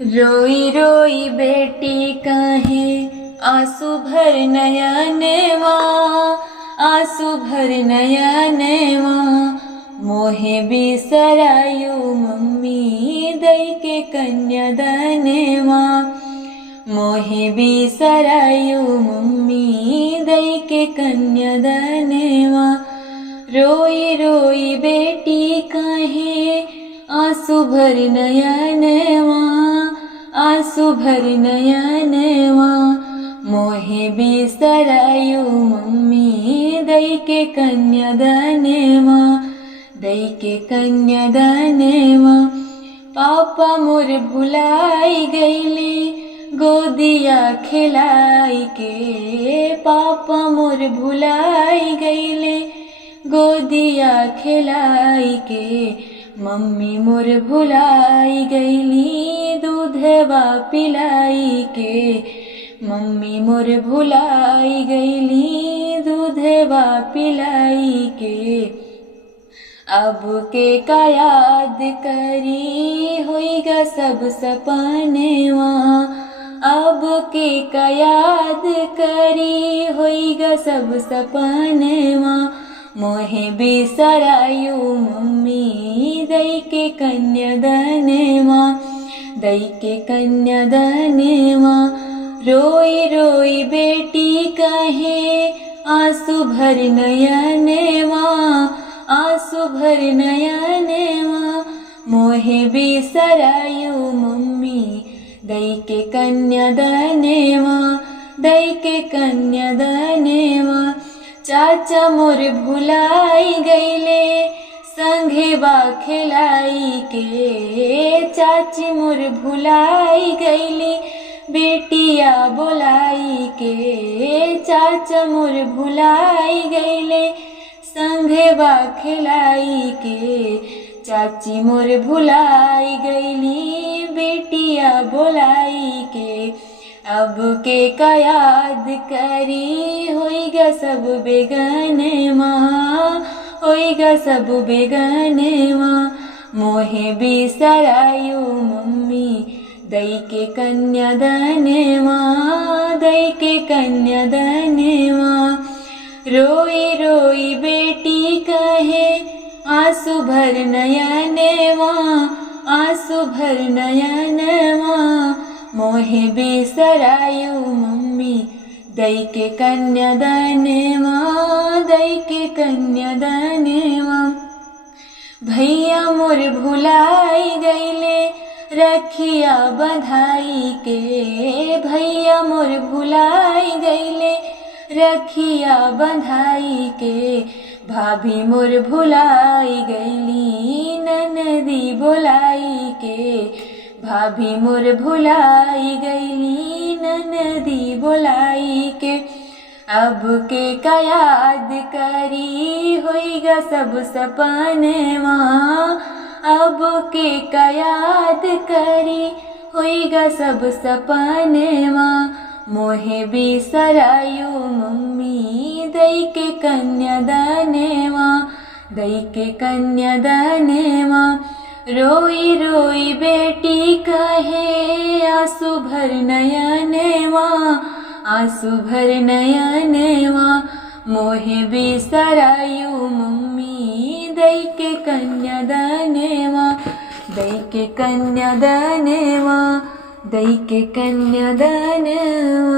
रोई रोई बेटी काहे आंसू भर नयनवा, आंसू भर नयनवा। मोहे बिसरायु मम्मी दई के कन्यादानवा, मोहे बिसरायु मम्मी दई के कन्यादानवा। रोई रोई बेटी काहे आंसू भर नयनवा, आंसू भर नयनवा। मोहे बिसरायु मम्मी दई के कन्यादानवा, दई के कन्यादानवा। पापा मोर भुलाई गईले गोदिया खिलाई के, पापा मोर भुलाई गईले गोदिया खिलाई के। मम्मी मोर भुलाई गईली दूधवा पिलाई के, मम्मी मोर भुलाई गईली दूधवा पिलाई के। अब के का याद करी होइगा सब सपनेवा, अब के का याद करी होइगा सब सपनेवा। मोहे बिसरायु मम्मी दई के कन्यादानवा, दई के कन्यादानवा। रोई रोई बेटी काहे आंसू भर नयनवा, आंसू भर नयनवा। मोहे बिसरायु मम्मी दई के कन्यादानवा, दई के कन्यादानवा। चाचा मोर भुलाई गईले संघेवा खिलाई के, चाची मोर भुलाई गईली बेटिया बोलाई के। चाचा मोर भुलाई गईले संघेवा खिलाई के, चाची मोर भुलाई गईली बेटिया बोलाई के। अब के का याद करी होइगा सब बेगानवा, होइगा सब बेगानवा। मोहे बिसरायु मम्मी दई के कन्यादानवा, दई के कन्यादानवा। रोई रोई बेटी कहे आंसू भर नयनवा, आंसू भर नयनवा। मोहे बिसरायु मम्मी दई के कन्यादानवा, दई के कन्यादानवा। भैया मोर भुलाई गईले रखिया बंधाई के, भैया मोर भुलाई गईले रखिया बंधाई के। भाभी मोर भुलाई गईली ननदी बोलाई के, भाभी मोर भुलाई गईली ननदी बोलाई के। अब के का याद करी होइगा सब सपनेवा, अब के का याद करी होइगा सब सपनेवा। मोहे बिसरायु मम्मी दई के कन्यादानवा, दई के कन्यादानवा। रोई रोई बेटी कहे आंसू भर नयनवा, आंसू भर नयनवा। मोहे बिसरायु मम्मी दई के कन्यादानवा, दई के कन्यादानवा, दई के कन्यादानवा।